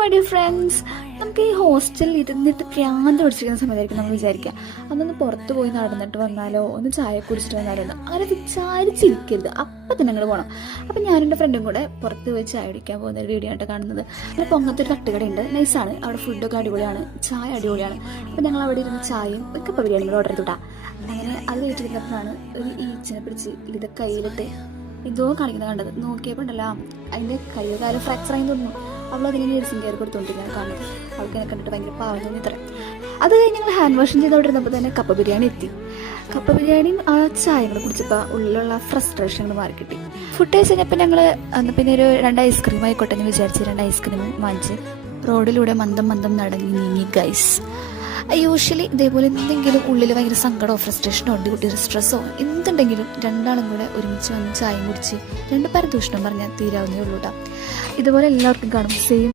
My dear friends, നമുക്ക് ഈ ഹോസ്റ്റലിൽ ഇരുന്നിട്ട് പ്രാന്ത് പിടിച്ചിരിക്കുന്ന സമയത്തായിരിക്കും നമ്മൾ വിചാരിക്കുക അന്നൊന്ന് പുറത്ത് പോയി നടന്നിട്ട് വന്നാലോ, ഒന്ന് ചായ കുടിച്ചിട്ട് വന്നാലോ എന്ന് അങ്ങനെ വിചാരിച്ചിരിക്കരുത്. അപ്പം തന്നെ ഞങ്ങൾ പോകണം. അപ്പം ഞാനും എൻ്റെ ഫ്രണ്ടും കൂടെ പുറത്ത് പോയി ചായ കുടിക്കാൻ പോകുന്ന ഒരു വീഡിയോ ആയിട്ട് കാണുന്നത്. അങ്ങനെ പൊങ്ങത്തൊരു തട്ടുകടയുണ്ട്, നൈസാണ്. അവിടെ ഫുഡൊക്കെ അടിപൊളിയാണ്, ചായ അടിപൊളിയാണ്. അപ്പം ഞങ്ങൾ അവിടെ ഇരുന്ന് ചായയും കപ്പ ബിരിയാണി കൂടെ ഓർഡർ ചെയ്തിട്ടാ. അങ്ങനെ അത് വീട്ടിലിരുന്നപ്പോഴാണ് ഒരു ഈച്ചിനെ പിടിച്ച് ഇത് കയ്യിലിട്ട് ഇതോ കാണിക്കുന്നത് കണ്ടത്. നോക്കിയപ്പോൾ ഉണ്ടല്ലോ അതിൻ്റെ കയ്യോ കാലം ഫ്രാക്ചറായി തോന്നുന്നു. അവളതിനെ നേഴ്സിംഗ് കെയർ കൊടുത്തുകൊണ്ടിരിക്കുകയാണ് കാണുന്നത്. അവൾക്ക് എന്നെ കണ്ടിട്ട് ഭയങ്കര പാവം തോന്നി ഇത്ര. അത് കഴിഞ്ഞ് ഞങ്ങൾ ഹാൻഡ് വാഷ് ചെയ്തുകൊണ്ടിരുന്നപ്പോൾ തന്നെ കപ്പ ബിരിയാണി എത്തി. കപ്പ ബിരിയാണിയും ആ ചായകൾ കുടിച്ചപ്പോൾ ഉള്ളിലുള്ള ഫ്രസ്ട്രേഷനുകൾ മാറി കിട്ടി. ഫുഡ് കഴിച്ച് കഴിഞ്ഞപ്പോൾ ഞങ്ങൾ അന്ന് പിന്നെ ഒരു 2 ഐസ്ക്രീം ആയിക്കോട്ടെ എന്ന് വിചാരിച്ച് 2 ഐസ്ക്രീം വാങ്ങിച്ച് റോഡിലൂടെ മന്ദം മന്ദം നടങ്ങി നീങ്ങി ഗൈസ്. യൂഷ്വലി ഇതേപോലെ എന്തെങ്കിലും ഉള്ളിൽ ഭയങ്കര സങ്കടമോ ഫ്രസ്ട്രേഷനോ കുട്ടിയുടെ സ്ട്രെസ്സോ എന്തുണ്ടെങ്കിലും രണ്ടാളും കൂടെ ഒരുമിച്ച് വന്ന് ചായയും കുടിച്ച് 2 പരദൂഷണം പറഞ്ഞാൽ തീരാവുന്നേ ഉള്ളൂ കേട്ടോ. ഇതുപോലെ എല്ലാവർക്കും കാണും സെയിം